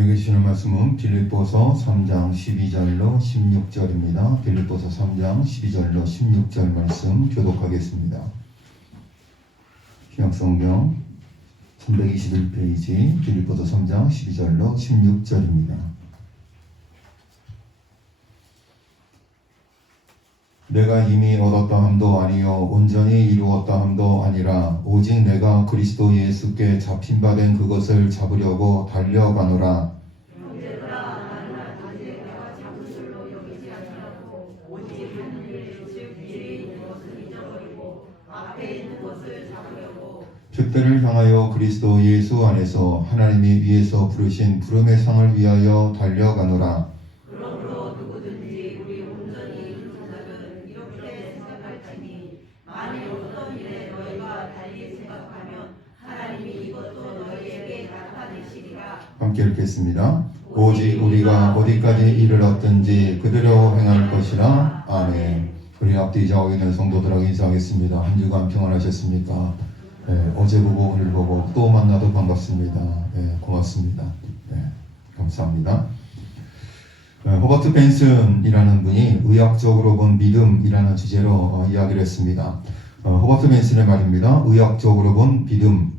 우리에게 주시는 말씀은 빌립보서 3장 12절로 16절입니다. 빌립보서 3장 12절로 16절 말씀 교독하겠습니다. 신약성경 321페이지 빌립보서 3장 12절로 16절입니다. 내가 이미 얻었다 함도 아니요 온전히 이루었다 함도 아니라 오직 내가 그리스도 예수께 잡힌 바 된 그것을 잡으려고 달려가노라. 득대를 향하여 그리스도 예수 안에서 하나님이 위에서 부르신 부름의 상을 위하여 달려가노라. 함께 읽겠습니다. 오직 우리가 어디까지 이르렀든지 그대로 행할 것이라. 아멘. 우리 앞뒤 이장하게 된 성도들하고 인사하겠습니다. 한 주간 평안하셨습니까? 어제 보고 오늘 보고 또 만나도 반갑습니다. 고맙습니다. 감사합니다. 호버트 벤슨이라는 분이 의학적으로 본 믿음이라는 주제로 이야기를 했습니다. 호버트 벤슨의 말입니다. 의학적으로 본 믿음.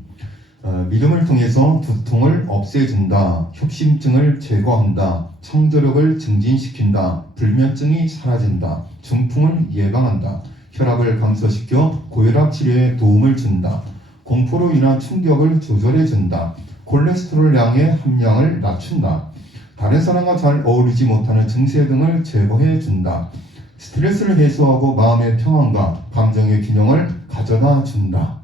믿음을 통해서 두통을 없애준다, 협심증을 제거한다, 창조력을 증진시킨다, 불면증이 사라진다, 중풍을 예방한다, 혈압을 감소시켜 고혈압 치료에 도움을 준다, 공포로 인한 충격을 조절해준다, 콜레스테롤량의 함량을 낮춘다, 다른 사람과 잘 어울리지 못하는 증세 등을 제거해준다, 스트레스를 해소하고 마음의 평안과 감정의 균형을 가져다 준다.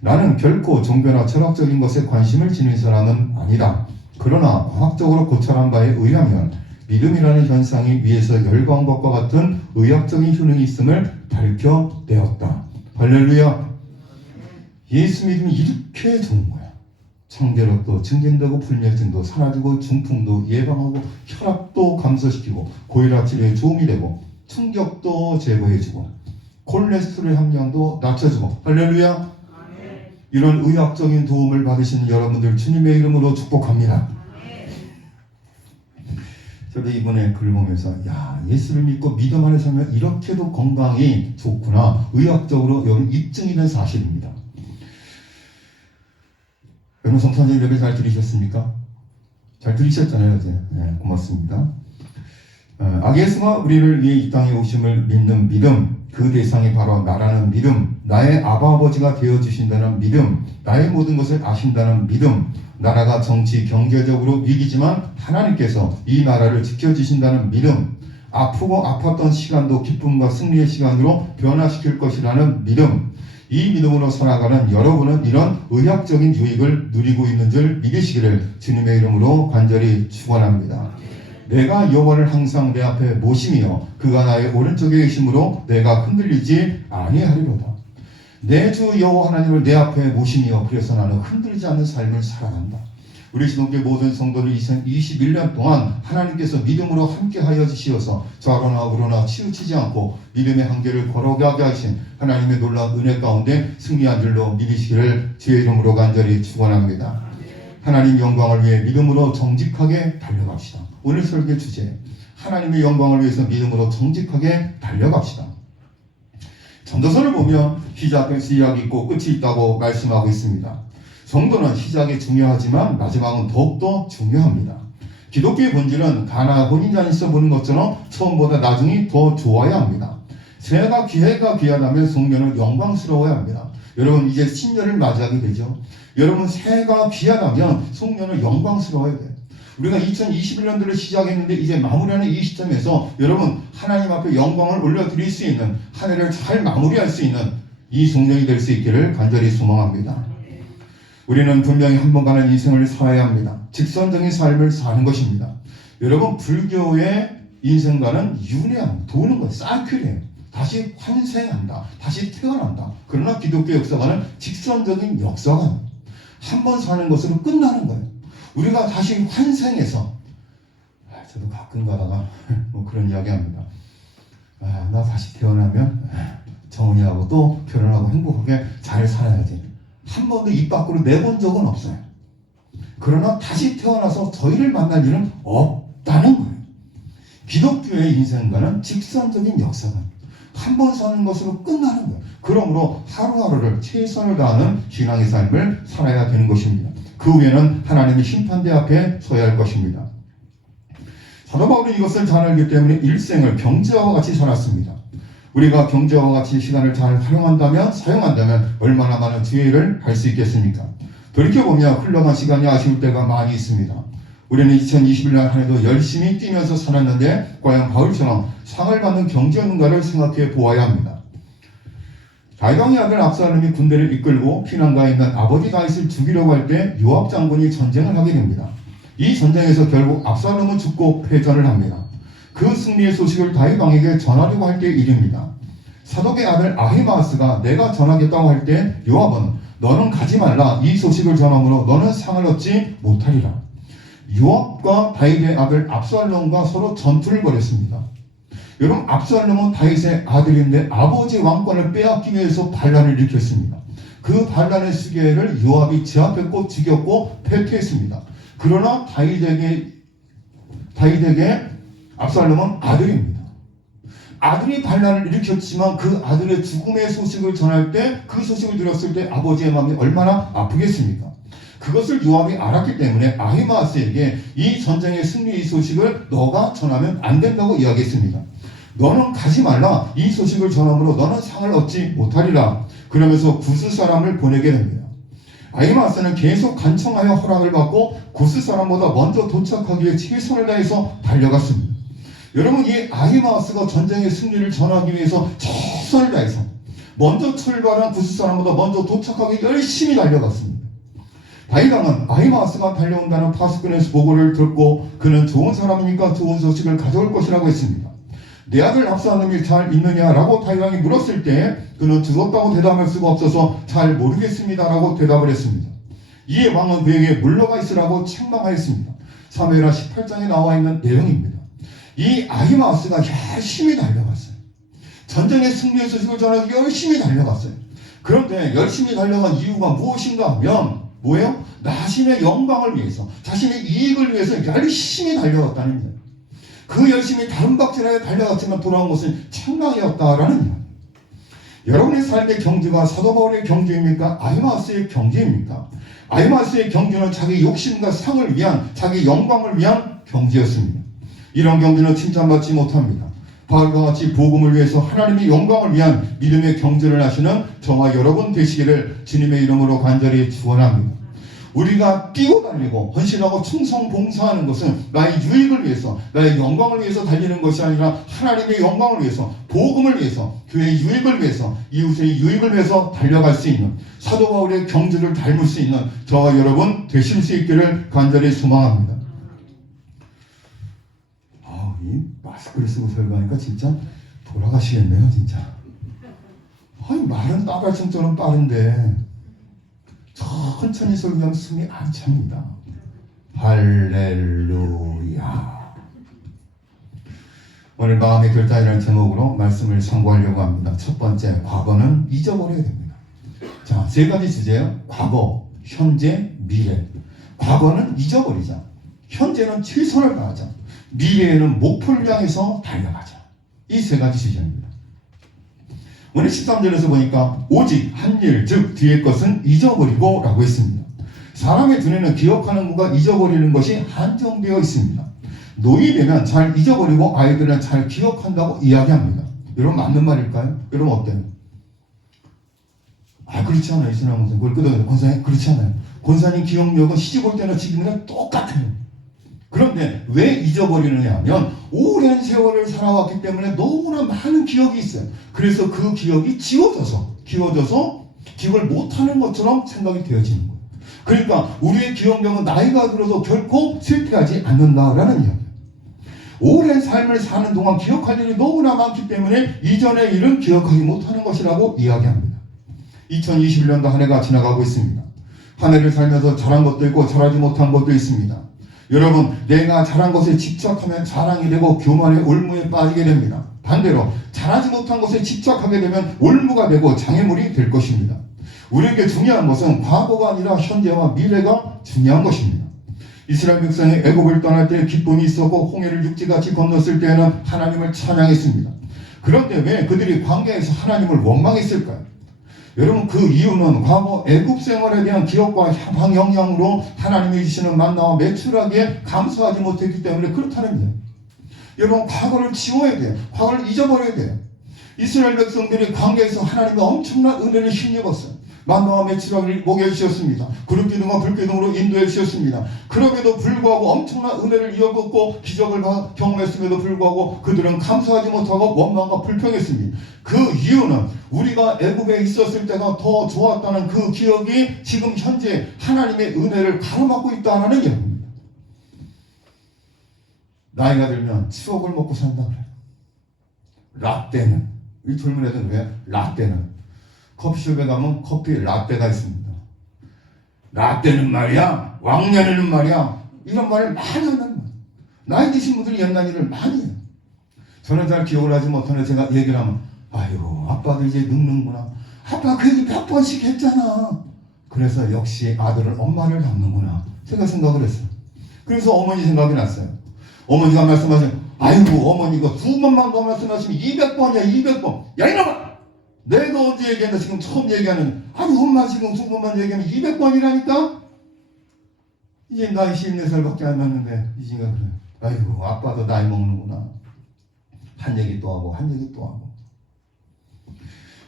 나는 결코 종교나 철학적인 것에 관심을 지닌 사람은 아니다. 그러나 과학적으로 고찰한 바에 의하면 믿음이라는 현상이 위에서 열거한 것과 같은 의학적인 효능이 있음을 밝혀내었다. 할렐루야. 예수 믿음이 이렇게 좋은 거야. 창조력도 증진되고 불면증도 사라지고 중풍도 예방하고 혈압도 감소시키고 고혈압 치료에 도움이 되고 충격도 제거해주고 콜레스테롤 함량도 낮춰주고 할렐루야. 이런 의학적인 도움을 받으시는 여러분들 주님의 이름으로 축복합니다. 저도 이번에 글을 보면서 예수를 믿고 믿음 안에 살면 이렇게도 건강이 좋구나. 의학적으로 여러분 입증이 된 사실입니다. 여러분 성탄절 예배 잘 들으셨습니까? 잘 들으셨잖아요. 어제. 고맙습니다. 악의 예수가 우리를 위해 이 땅에 오심을 믿는 믿음, 그 대상이 바로 나라는 믿음, 나의 아버지가 되어주신다는 믿음, 나의 모든 것을 아신다는 믿음, 나라가 정치, 경제적으로 위기지만 하나님께서 이 나라를 지켜주신다는 믿음, 아프고 아팠던 시간도 기쁨과 승리의 시간으로 변화시킬 것이라는 믿음, 이 믿음으로 살아가는 여러분은 이런 의학적인 유익을 누리고 있는 줄 믿으시기를 주님의 이름으로 간절히 축원합니다. 내가 여호와를 항상 내 앞에 모시며 그가 나의 오른쪽에 계심으로 내가 흔들리지 아니하리로다. 내 주 여호와 하나님을 내 앞에 모시며 그래서 나는 흔들리지 않는 삶을 살아간다. 우리 신혼교회 모든 성도를 21년 동안 하나님께서 믿음으로 함께하여 주시어서 좌로나 우로나 치우치지 않고 믿음의 한계를 걸어가게 하신 하나님의 놀라운 은혜 가운데 승리한 줄로 믿으시기를 주의 이름으로 간절히 축원합니다. 하나님 영광을 위해 믿음으로 정직하게 달려갑시다. 오늘 설교 주제, 하나님의 영광을 위해서 믿음으로 정직하게 달려갑시다. 전도서를 보면 시작에 시작이 있고 끝이 있다고 말씀하고 있습니다. 성도는 시작이 중요하지만 마지막은 더욱더 중요합니다. 기독교의 본질은 가나 혼인잔치에서 보는 것처럼 처음보다 나중이 더 좋아야 합니다. 새해가 귀하다면 성도는 영광스러워야 합니다. 여러분 이제 신년을 맞이하게 되죠. 여러분 새해가 귀하다면 송년을 영광스러워야 돼요. 우리가 2021년도를 시작했는데 이제 마무리하는 이 시점에서 여러분 하나님 앞에 영광을 올려드릴 수 있는 한 해를 잘 마무리할 수 있는 이 송년이 될 수 있기를 간절히 소망합니다. 우리는 분명히 한 번 가는 인생을 살아야 합니다. 직선적인 삶을 사는 것입니다. 여러분 불교의 인생과는 윤회한 도는 것, 사이클이에요. 다시 환생한다. 다시 태어난다. 그러나 기독교 역사관은 직선적인 역사관. 한 번 사는 것으로 끝나는 거예요. 우리가 다시 환생해서 저도 가끔 가다가 그런 이야기 합니다. 나 다시 태어나면 정은이하고 또 결혼하고 행복하게 잘 살아야지. 한 번도 입 밖으로 내본 적은 없어요. 그러나 다시 태어나서 저희를 만날 일은 없다는 거예요. 기독교의 인생과는 직선적인 역사가 한 번 사는 것으로 끝나는 거예요. 그러므로 하루하루를 최선을 다하는 신앙의 삶을 살아야 되는 것입니다. 그 후에는 하나님의 심판대 앞에 서야 할 것입니다. 사도 바울은 이것을 잘 알기 때문에 일생을 경제와 같이 살았습니다. 우리가 경제와 같이 시간을 잘 사용한다면 얼마나 많은 지혜를 할 수 있겠습니까? 돌이켜보면 흘러간 시간이 아쉬울 때가 많이 있습니다. 우리는 2021년 한 해도 열심히 뛰면서 살았는데 과연 바울처럼 상을 받는 경제는가를 생각해 보아야 합니다. 다윗왕의 아들 압살롬이 군대를 이끌고 피난가에 있는 아버지 다윗을 죽이려고 할 때 요압 장군이 전쟁을 하게 됩니다. 이 전쟁에서 결국 압살롬은 죽고 패전을 합니다. 그 승리의 소식을 다윗왕에게 전하려고 할 때의 일입니다. 사독의 아들 아히마아스가 내가 전하겠다고 할 때 요압은 너는 가지 말라, 이 소식을 전함으로 너는 상을 얻지 못하리라. 요압과 다윗의 아들 압살롬과 서로 전투를 벌였습니다. 여러분, 압살롬은 다윗의 아들인데 아버지 왕권을 빼앗기 위해서 반란을 일으켰습니다. 그 반란의 시계를 요압이 제압했고 죽였고 패퇴했습니다. 그러나 다윗에게 압살롬은 아들입니다. 아들이 반란을 일으켰지만 그 아들의 죽음의 소식을 전할 때, 그 소식을 들었을 때 아버지의 마음이 얼마나 아프겠습니까? 그것을 요압이 알았기 때문에 아히마아스에게 이 전쟁의 승리의 소식을 너가 전하면 안 된다고 이야기했습니다. 너는 가지 말라, 이 소식을 전함으로 너는 상을 얻지 못하리라. 그러면서 구스 사람을 보내게 됩니다. 아히마아스는 계속 간청하여 허락을 받고 구스 사람보다 먼저 도착하기 위해 최선을 다해서 달려갔습니다. 여러분, 이 아히마아스가 전쟁의 승리를 전하기 위해서 최선을 다해서 먼저 출발한 구스 사람보다 먼저 도착하기 열심히 달려갔습니다. 다윗왕은 아히마아스가 달려온다는 파수꾼의 보고를 듣고 그는 좋은 사람이니까 좋은 소식을 가져올 것이라고 했습니다. 내 아들 압살롬이 잘 있느냐라고 다윗왕이 물었을 때 그는 죽었다고 대답할 수가 없어서 잘 모르겠습니다라고 대답을 했습니다. 이에 왕은 그에게 물러가 있으라고 책망하였습니다. 사무엘하 18장에 나와 있는 내용입니다. 이 아히마아스가 열심히 달려갔어요. 전쟁의 승리의 소식을 전하기 열심히 달려갔어요. 그런데 열심히 달려간 이유가 무엇인가 하면 뭐예요? 자신의 영광을 위해서, 자신의 이익을 위해서 열심히 달려갔다는 거예요. 그 열심히 다른 박질하여 달려갔지만 돌아온 것은 책망이었다라는 이야기. 여러분의 삶의 경주가 사도 바울의 경주입니까? 아히마아스의 경주입니까? 아히마아스의 경주는 자기 욕심과 상을 위한, 자기 영광을 위한 경주였습니다. 이런 경주는 칭찬받지 못합니다. 바울과 같이 복음을 위해서 하나님의 영광을 위한 믿음의 경주를 하시는 저와 여러분 되시기를 주님의 이름으로 간절히 축원합니다. 우리가 뛰고 달리고 헌신하고 충성 봉사하는 것은 나의 유익을 위해서, 나의 영광을 위해서 달리는 것이 아니라 하나님의 영광을 위해서, 복음을 위해서, 교회의 유익을 위해서, 이웃의 유익을 위해서 달려갈 수 있는 사도 바울의 경주를 닮을 수 있는 저와 여러분 되실 수 있기를 간절히 소망합니다. 이 마스크를 쓰고 설교하니까 진짜 돌아가시겠네요, 진짜. 아니, 말은 따발총처럼 빠른데 천천히 설교하면 숨이 안 찹니다. 할렐루야. 오늘 마음의 결단이라는 제목으로 말씀을 상고하려고 합니다. 첫 번째, 과거는 잊어버려야 됩니다. 자, 세 가지 주제예요. 과거, 현재, 미래. 과거는 잊어버리자. 현재는 최선을 다하자. 미래에는 목표를 향해서 달려가자. 이 세 가지 주제입니다. 오늘 13절에서 보니까 오직 한 일, 즉 뒤의 것은 잊어버리고 라고 했습니다. 사람의 두뇌는 기억하는 것과 잊어버리는 것이 한정되어 있습니다. 노인이 되면 잘 잊어버리고 아이들은 잘 기억한다고 이야기합니다. 여러분, 맞는 말일까요? 여러분, 어때요? 그렇지 않아요. 이순환 권사님. 그걸 끄덕여요. 권사님, 그렇지 않아요. 권사님 기억력은 시집 올 때나 지금이나 똑같아요. 그런데 왜 잊어버리느냐 하면 오랜 세월을 살아왔기 때문에 너무나 많은 기억이 있어요. 그래서 그 기억이 지워져서 기억을 못하는 것처럼 생각이 되어지는 거예요. 그러니까 우리의 기억력은 나이가 들어도 결코 쇠퇴하지 않는다라는 이야기예요. 오랜 삶을 사는 동안 기억할 일이 너무나 많기 때문에 이전의 일은 기억하지 못하는 것이라고 이야기합니다. 2021년도 한 해가 지나가고 있습니다. 한 해를 살면서 잘한 것도 있고 잘하지 못한 것도 있습니다. 여러분, 내가 잘한 것에 집착하면 자랑이 되고 교만의 올무에 빠지게 됩니다. 반대로 잘하지 못한 것에 집착하게 되면 올무가 되고 장애물이 될 것입니다. 우리에게 중요한 것은 과거가 아니라 현재와 미래가 중요한 것입니다. 이스라엘 백성이 애굽을 떠날 때 기쁨이 있었고 홍해를 육지같이 건넜을 때에는 하나님을 찬양했습니다. 그런데 왜 그들이 광야에서 하나님을 원망했을까요? 여러분, 그 이유는 과거 애굽 생활에 대한 기억과 방영향으로 하나님이 주시는 만나와 매출하기에 감사하지 못했기 때문에 그렇다는 거예요. 여러분, 과거를 지워야 돼요. 과거를 잊어버려야 돼요. 이스라엘 백성들이 광야에서 하나님의 엄청난 은혜를 힘입었어요. 만나와 매출하기를 먹여 주셨습니다. 구름기둥과 불기둥으로 인도해 주셨습니다. 그럼에도 불구하고 엄청난 은혜를 이어받고 기적을 경험했음에도 불구하고 그들은 감사하지 못하고 원망과 불평했습니다. 그 이유는 우리가 애굽에 있었을 때가 더 좋았다는 그 기억이 지금 현재 하나님의 은혜를 가로막고 있다는 얘기입니다. 나이가 들면 추억을 먹고 산다 그래요. 라떼는, 이 젊은 애들은 왜? 라떼는 커피숍에 가면 커피 라떼가 있습니다. 라떼는 말이야, 왕년에는 말이야, 이런 말을 많이 하는 거예요. 나이 드신 분들이 옛날 일을 많이 해요. 저는 잘 기억을 하지 못하는데 제가 얘기를 하면, 아이고, 아빠도 이제 늙는구나. 아빠 그 얘기 100번씩 했잖아. 그래서 역시 아들은 엄마를 닮는구나. 제가 생각을 했어요. 그래서 어머니 생각이 났어요. 어머니가 말씀하세요. 아이고, 어머니 이거 2번만 더 말씀하시면 200번이야, 200번. 야, 이놈아! 내가 언제 얘기했나? 지금 처음 얘기하는. 아니, 엄마 지금 2번만 얘기하면 200번이라니까? 이제 나이 14살밖에 안 났는데, 이제가 그래. 아이고, 아빠도 나이 먹는구나. 한 얘기 또 하고, 한 얘기 또 하고.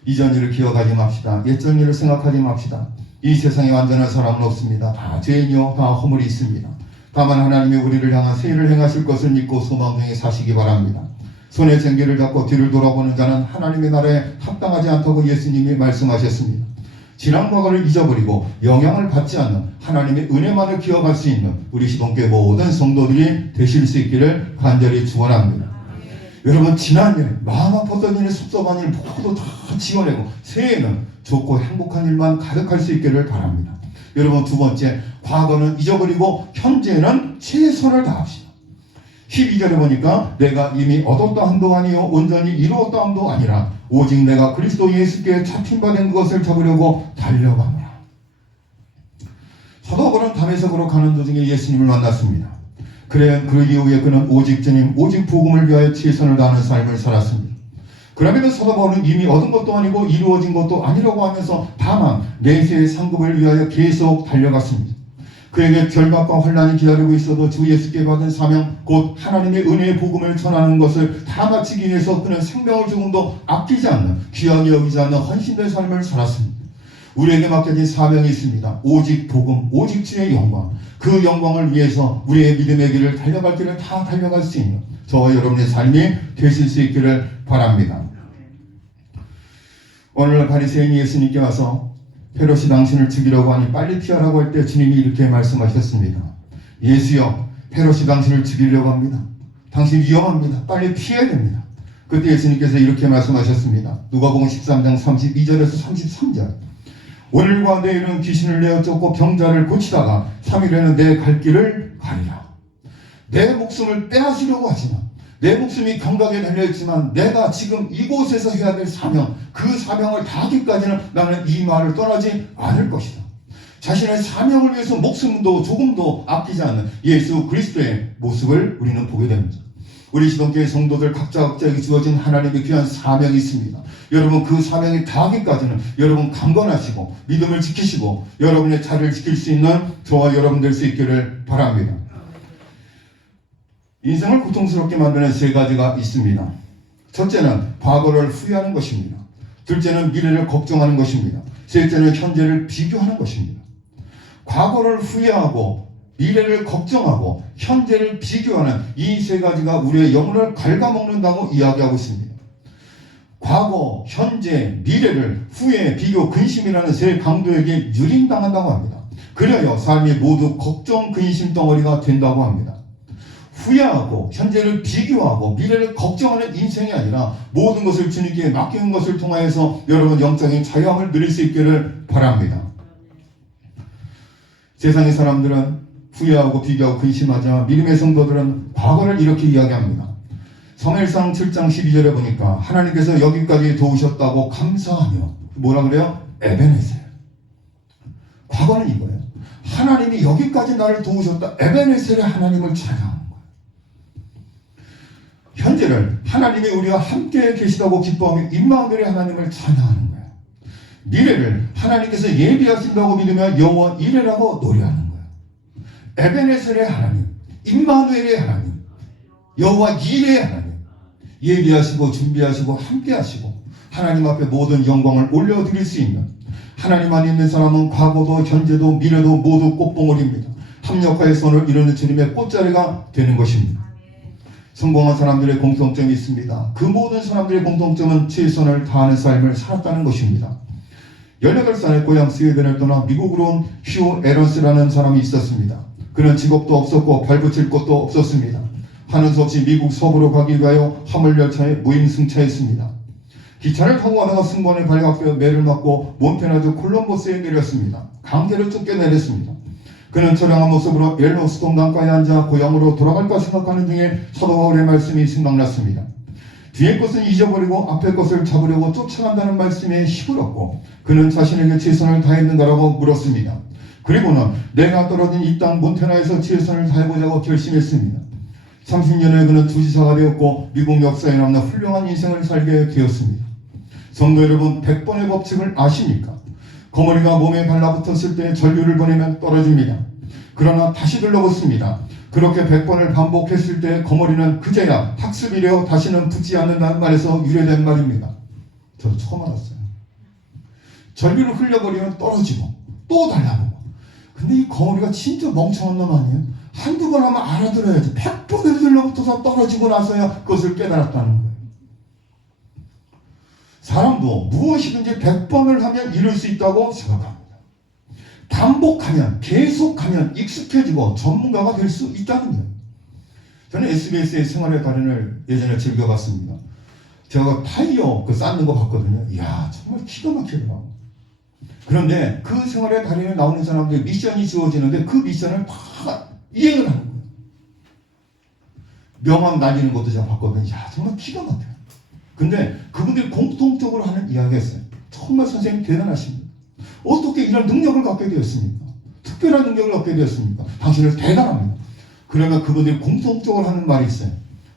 이전 일을 기억하지 맙시다. 옛전 일을 생각하지 맙시다. 이 세상에 완전한 사람은 없습니다. 다 죄인이요, 다 허물이 있습니다. 다만 하나님이 우리를 향한 새 일을 행하실 것을 믿고 소망중에 사시기 바랍니다. 손에 쟁기를 잡고 뒤를 돌아보는 자는 하나님의 나라에 합당하지 않다고 예수님이 말씀하셨습니다. 지난 과거를 잊어버리고 영향을 받지 않는 하나님의 은혜만을 기억할 수 있는 우리 시동교회 모든 성도들이 되실 수 있기를 간절히 축원합니다. 여러분, 지난 일, 마음 아팠던 일, 섭섭한 일 모두 다 지워내고 새해에는 좋고 행복한 일만 가득할 수 있기를 바랍니다. 여러분, 두 번째, 과거는 잊어버리고 현재는 최선을 다합시다. 12절에 보니까 내가 이미 얻었다 함도 아니요 온전히 이루었다 함도 아니라 오직 내가 그리스도 예수께 잡힌 바 된 그것을 잡으려고 달려가노라. 사도 바울은 다메섹으로 가는 도중에 예수님을 만났습니다. 그래 그 이후에 그는 오직 주님, 오직 복음을 위하여 최선을 다하는 삶을 살았습니다. 그럼에도 사도 바울은 이미 얻은 것도 아니고 이루어진 것도 아니라고 하면서 다만 내세의 상급을 위하여 계속 달려갔습니다. 그에게 결박과 환란이 기다리고 있어도 주 예수께 받은 사명, 곧 하나님의 은혜의 복음을 전하는 것을 다 마치기 위해서 그는 생명을 조금도 아끼지 않는, 귀하게 여기지 않는 헌신된 삶을 살았습니다. 우리에게 맡겨진 사명이 있습니다. 오직 복음, 오직 주의 영광. 그 영광을 위해서 우리의 믿음의 길을 달려갈 길을 다 달려갈 수 있는 저와 여러분의 삶이 되실 수 있기를 바랍니다. 오늘 바리새인이 예수님께 와서 헤롯이 당신을 죽이려고 하니 빨리 피하라고 할 때 주님이 이렇게 말씀하셨습니다. 예수여, 헤롯이 당신을 죽이려고 합니다. 당신 위험합니다. 빨리 피해야 됩니다. 그때 예수님께서 이렇게 말씀하셨습니다. 누가복음 13장 32절에서 33절. 오늘과 내일은 귀신을 내어 쫓고 병자를 고치다가 3일에는 내 갈 길을 가리라. 내 목숨을 빼앗으려고 하지만, 내 목숨이 경각에 달려있지만 내가 지금 이곳에서 해야 될 사명, 그 사명을 다하기까지는 나는 이 말을 떠나지 않을 것이다. 자신의 사명을 위해서 목숨도 조금도 아끼지 않는 예수 그리스도의 모습을 우리는 보게 됩니다. 우리 시동교회 성도들 각자에게 주어진 하나님의 귀한 사명이 있습니다. 여러분, 그 사명이 다하기까지는 여러분 강건하시고 믿음을 지키시고 여러분의 자리를 지킬 수 있는 저와 여러분 될 수 있기를 바랍니다. 인생을 고통스럽게 만드는 세 가지가 있습니다. 첫째는 과거를 후회하는 것입니다. 둘째는 미래를 걱정하는 것입니다. 셋째는 현재를 비교하는 것입니다. 과거를 후회하고 미래를 걱정하고 현재를 비교하는 이 세 가지가 우리의 영혼을 갉아먹는다고 이야기하고 있습니다. 과거, 현재, 미래를 후회, 비교, 근심이라는 세 강도에게 유린당한다고 합니다. 그래야 삶이 모두 걱정, 근심 덩어리가 된다고 합니다. 후회하고 현재를 비교하고 미래를 걱정하는 인생이 아니라 모든 것을 주님께 맡기는 것을 통하여서 여러분 영적인 자유함을 누릴 수 있기를 바랍니다. 세상의 사람들은 후회하고 비교하고 근심하자 믿음의 성도들은 과거를 이렇게 이야기합니다. 사무엘상 7장 12절에 보니까 하나님께서 여기까지 도우셨다고 감사하며 뭐라 그래요? 에베네셀. 과거는 이거예요. 하나님이 여기까지 나를 도우셨다. 에베네셀의 하나님을 찬양하는 거예요. 현재를 하나님이 우리와 함께 계시다고 기뻐하며 임마누엘의 하나님을 찬양하는 거예요. 미래를 하나님께서 예비하신다고 믿으며 여호와 이레라고 노래하는 거예요. 에베네셀의 하나님, 임마누엘의 하나님, 여호와 이레의 하나님, 예비하시고 준비하시고 함께하시고 하나님 앞에 모든 영광을 올려드릴 수 있는, 하나님 안에 있는 사람은 과거도 현재도 미래도 모두 꽃봉오리입니다. 합력하여 선을 이루는 주님의 꽃자리가 되는 것입니다. 성공한 사람들의 공통점이 있습니다. 그 모든 사람들의 공통점은 최선을 다하는 삶을 살았다는 것입니다. 18살에 고향 스웨덴을 떠나 미국으로 온 휴 에런스라는 사람이 있었습니다. 그는 직업도 없었고 발붙일 곳도 없었습니다. 하는 수 없이 미국 서부로 가기 위하여 화물열차에 무임승차했습니다. 기차를 타고 가다가 승무원에 발각되어 매를 맞고 몬테나주 콜럼버스에 내렸습니다. 강제로 쫓겨내렸습니다. 그는 처량한 모습으로 옐로스톤 강가에 앉아 고향으로 돌아갈까 생각하는 중에 사도 바울의 말씀이 생각났습니다. 뒤의 것은 잊어버리고 앞의 것을 잡으려고 쫓아간다는 말씀에 힘을 얻고 그는 자신에게 최선을 다했는가라고 물었습니다. 그리고는 내가 떨어진 이 땅 몬테나에서 최선을 다해보자고 결심했습니다. 30년 후에 그는 주지사가 되었고 미국 역사에 남는 훌륭한 인생을 살게 되었습니다. 성도 여러분, 100번의 법칙을 아십니까? 거머리가 몸에 달라붙었을 때 전류를 보내면 떨어집니다. 그러나 다시 들러붙습니다. 그렇게 100번을 반복했을 때 거머리는 그제야 학습이 되어 다시는 붙지 않는다는 말에서 유래된 말입니다. 저도 처음 알았어요. 전류를 흘려버리면 떨어지고 또 달라보고. 근데 이 거머리가 진짜 멍청한 놈 아니에요? 한두 번 하면 알아들어야지. 100번을 들러붙어서 떨어지고 나서야 그것을 깨달았다는 거예요. 사람도 무엇이든지 100번을 하면 이룰 수 있다고 생각합니다. 반복하면, 계속하면 익숙해지고 전문가가 될 수 있다는 거예요. 저는 SBS의 생활의 달인을 예전에 즐겨봤습니다. 제가 타이어 쌓는 거 봤거든요. 이야, 정말 기가 막히더라고요. 그런데 그 생활의 달인에 나오는 사람들 미션이 주어지는데 그 미션을 다 이행을 하는 거예요. 명함 날리는 것도 제가 봤거든요. 이야, 정말 기가 막혀요. 근데 그분들이 공통적으로 하는 이야기가 있어요. 정말 선생님 대단하십니다. 어떻게 이런 능력을 갖게 되었습니까? 특별한 능력을 갖게 되었습니까? 당신은 대단합니다. 그러면 그분들이 공통적으로 하는 말이 있어요.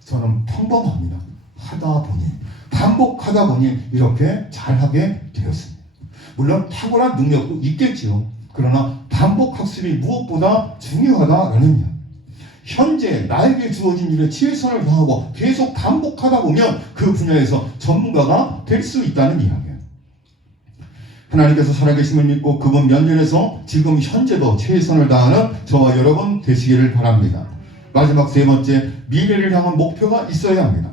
저는 평범합니다. 하다 보니, 반복하다 보니 이렇게 잘하게 되었습니다. 물론 탁월한 능력도 있겠지요. 그러나 반복 학습이 무엇보다 중요하다라는 이야기. 현재 나에게 주어진 일에 최선을 다하고 계속 반복하다 보면 그 분야에서 전문가가 될 수 있다는 이야기예요. 하나님께서 살아계심을 믿고 그분 면전에서 지금 현재도 최선을 다하는 저와 여러분 되시기를 바랍니다. 마지막 세 번째, 미래를 향한 목표가 있어야 합니다.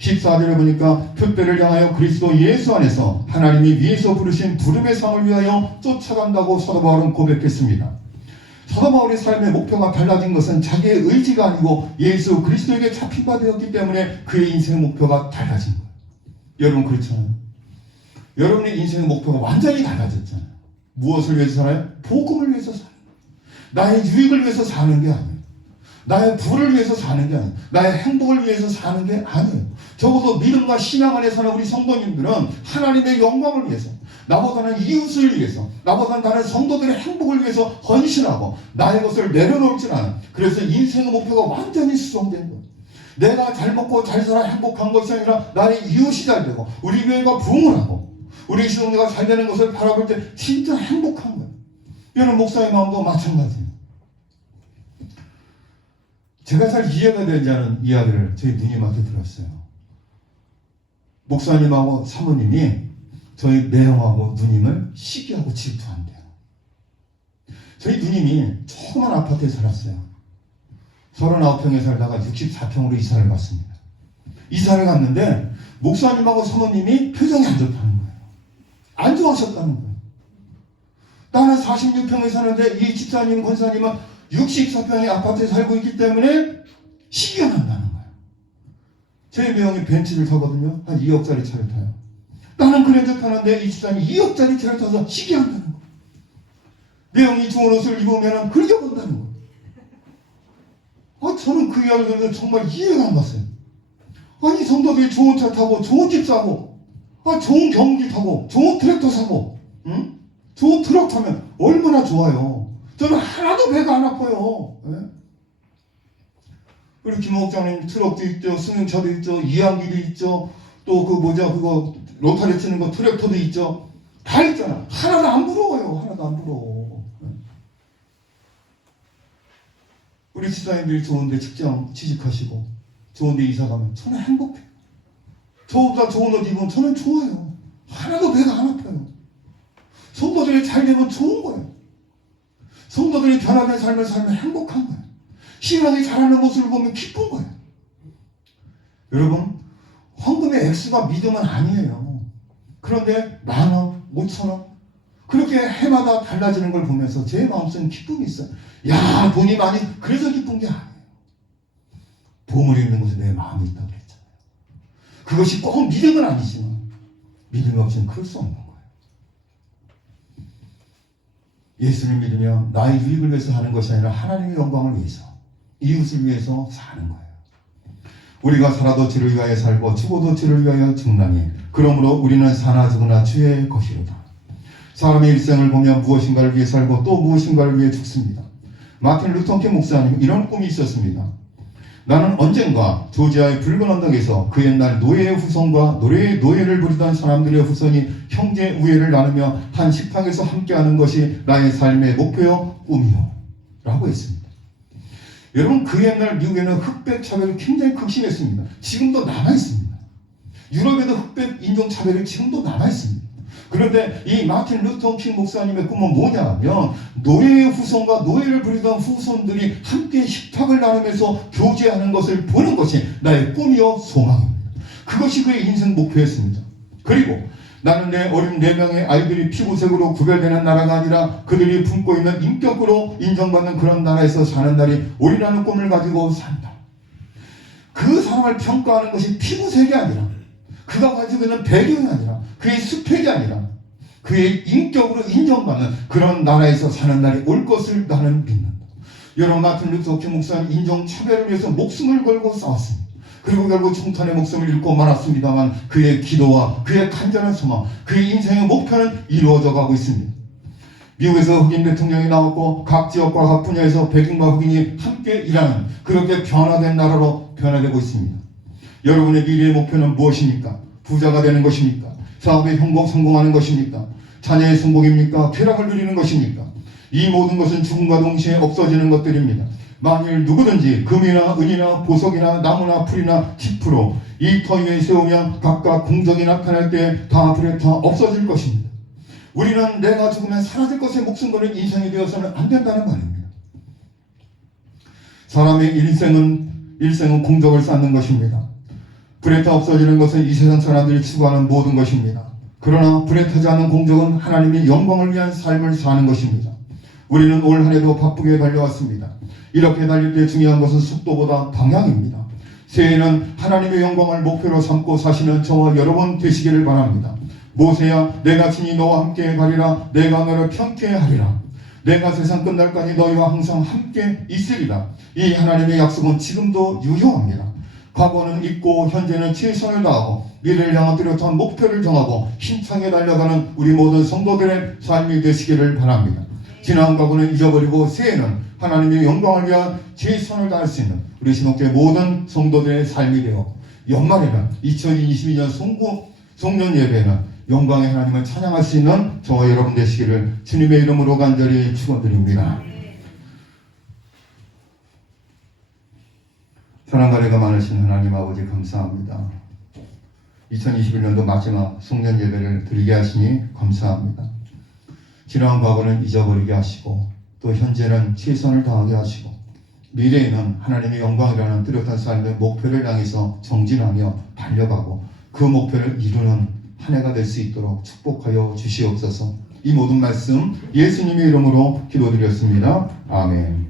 14절에 보니까 표대를 향하여 그리스도 예수 안에서 하나님이 위에서 부르신 부름의 상을 위하여 쫓아간다고 사도 바울은 고백했습니다. 사도 바울의 삶의 목표가 달라진 것은 자기의 의지가 아니고 예수 그리스도에게 잡힌 바 되었기 때문에 그의 인생의 목표가 달라진 거예요. 여러분 그렇잖아요. 여러분의 인생의 목표가 완전히 달라졌잖아요. 무엇을 위해서 살아요? 복음을 위해서 살아요. 나의 유익을 위해서 사는 게 아니에요. 나의 부를 위해서 사는 게 아니에요. 나의 행복을 위해서 사는 게 아니에요. 적어도 믿음과 신앙 안에 사는 우리 성도님들은 하나님의 영광을 위해서, 나보다는 이웃을 위해서, 나보다는 다른 성도들의 행복을 위해서 헌신하고 나의 것을 내려놓을 줄 아는, 그래서 인생의 목표가 완전히 수정된 거예요. 내가 잘 먹고 잘 살아 행복한 것이 아니라 나의 이웃이 잘 되고 우리 교회가 부흥을 하고 우리 시동네가 잘 되는 것을 바라볼 때 진짜 행복한 거예요. 여러분 목사의 마음도 마찬가지예요. 제가 잘 이해가 되지 않은 이야기를 저희 누님한테 들었어요. 목사님하고 사모님이 저희 매형하고 누님을 시기하고 질투한대요. 저희 누님이 조그만 아파트에 살았어요. 39평에 살다가 64평으로 이사를 갔습니다. 이사를 갔는데 목사님하고 사모님이 표정이 안 좋다는 거예요. 안 좋아하셨다는 거예요. 나는 46평에 사는데 이 집사님, 권사님은 64평의 아파트에 살고 있기 때문에 시기가 난다는 거예요. 제 매형이 벤츠를 타거든요. 한 2억짜리 차를 타요. 나는 그랜저 타는데 이 집사님이 2억짜리 차를 타서 시기한다는 거예요. 매형이 좋은 옷을 입으면 그려본다는 거예요. 저는 그 이야기를 들으면서 정말 이해가 안 갔어요. 아니 성도들이 좋은 차 타고 좋은 집 사고 좋은 경운기 타고 좋은 트랙터 사고 응? 좋은 트럭 타면 얼마나 좋아요. 저는 하나도 배가 안 아파요. 예? 그리고 김 목장님 트럭도 있죠, 승용차도 있죠, 이항기도 있죠, 또 그거 로타리 치는 거 트랙터도 있죠. 다 있잖아. 하나도 안 부러워요. 하나도 안 부러워. 우리 집사님들이 좋은데 직장 취직하시고 좋은데 이사 가면 저는 행복해요. 저보다 좋은 옷 입으면 저는 좋아요. 하나도 배가 안 아파요. 성도들이 잘 되면 좋은 거예요. 성도들이 변화된 삶을 살면 행복한 거예요. 신앙이 자라는 모습을 보면 기쁜 거예요. 여러분, 헌금의 액수가 믿음은 아니에요. 그런데 10,000원, 5,000원 그렇게 해마다 달라지는 걸 보면서 제 마음속에 기쁨이 있어요. 야, 돈이 많이 그래서 기쁜 게 아니에요. 보물이 있는 곳에 내 마음이 있다고 그랬잖아요. 그것이 꼭 믿음은 아니지만 믿음이 없이는 그럴 수 없는 거예요. 예수를 믿으며 나의 유익을 위해서 하는 것이 아니라 하나님의 영광을 위해서, 이웃을 위해서 사는 거예요. 우리가 살아도 주를 위하여 살고 죽어도 주를 위하여 죽나니 그러므로 우리는 사나 죽으나 주의 것이로다. 사람의 일생을 보면 무엇인가를 위해 살고 또 무엇인가를 위해 죽습니다. 마틴 루터킹 목사님 이런 꿈이 있었습니다. 나는 언젠가 조지아의 붉은 언덕에서 그 옛날 노예의 후손과 노예를 부리던 사람들의 후손이 형제 우애를 나누며 한 식탁에서 함께하는 것이 나의 삶의 목표요 꿈이요 라고 했습니다. 여러분, 그 옛날 미국에는 흑백 차별이 굉장히 극심했습니다. 지금도 남아있습니다. 유럽에도 흑백 인종차별이 지금도 남아있습니다. 그런데 이 마틴 루터 킹 목사님의 꿈은 뭐냐면 노예의 후손과 노예를 부리던 후손들이 함께 식탁을 나누면서 교제하는 것을 보는 것이 나의 꿈이요 소망입니다. 그것이 그의 인생 목표였습니다. 그리고 나는 내 어린 4명의 아이들이 피부색으로 구별되는 나라가 아니라 그들이 품고 있는 인격으로 인정받는 그런 나라에서 사는 날이 오리라는 꿈을 가지고 산다. 그 사람을 평가하는 것이 피부색이 아니라 그가 가지고 있는 배경이 아니라 그의 스펙이 아니라 그의 인격으로 인정받는 그런 나라에서 사는 날이 올 것을 나는 믿는다. 여러분, 마틴 루터 킹 목사는 인종차별을 위해서 목숨을 걸고 싸웠습니다. 그리고 결국 총탄의 목숨을 잃고 말았습니다만 그의 기도와 그의 간절한 소망, 그의 인생의 목표는 이루어져 가고 있습니다. 미국에서 흑인 대통령이 나왔고 각 지역과 각 분야에서 백인과 흑인이 함께 일하는 그렇게 변화된 나라로 변화되고 있습니다. 여러분의 미래의 목표는 무엇입니까? 부자가 되는 것입니까? 사업에 성공하는 것입니까? 자녀의 성공입니까? 쾌락을 누리는 것입니까? 이 모든 것은 죽음과 동시에 없어지는 것들입니다. 만일 누구든지 금이나 은이나 보석이나 나무나 풀이나 짚으로 이 터 위에 세우면 각각 공적이 나타날 때 다 불에 타 없어질 것입니다. 우리는 내가 죽으면 사라질 것에 목숨 거는 인생이 되어서는 안 된다는 말입니다. 사람의 일생은 공적을 쌓는 것입니다. 불에 타 없어지는 것은 이 세상 사람들이 추구하는 모든 것입니다. 그러나 불에 타지 않는 공적은 하나님의 영광을 위한 삶을 사는 것입니다. 우리는 올 한 해도 바쁘게 달려왔습니다. 이렇게 달릴 때 중요한 것은 속도보다 방향입니다. 새해에는 하나님의 영광을 목표로 삼고 사시는 저와 여러분 되시기를 바랍니다. 모세야, 내가 친히 너와 함께 가리라. 내가 너를 편케 하리라. 내가 세상 끝날까지 너희와 항상 함께 있으리라. 이 하나님의 약속은 지금도 유효합니다. 과거는 잊고 현재는 최선을 다하고 미래를 향한 뚜렷한 목표를 정하고 힘차게 달려가는 우리 모든 성도들의 삶이 되시기를 바랍니다. 지난 과거는 잊어버리고 새해는 하나님의 영광을 위한 최선을 다할 수 있는 우리 신옥교회 모든 성도들의 삶이 되어 연말에는 2022년 송년 예배에는 영광의 하나님을 찬양할 수 있는 저와 여러분 되시기를 주님의 이름으로 간절히 축원드립니다. 사랑과 은혜가 많으신 하나님 아버지 감사합니다. 2021년도 마지막 송년 예배를 드리게 하시니 감사합니다. 지나간 과거는 잊어버리게 하시고 또 현재는 최선을 다하게 하시고 미래에는 하나님의 영광이라는 뚜렷한 삶의 목표를 향해서 정진하며 달려가고 그 목표를 이루는 한 해가 될 수 있도록 축복하여 주시옵소서. 이 모든 말씀 예수님의 이름으로 기도드렸습니다. 아멘.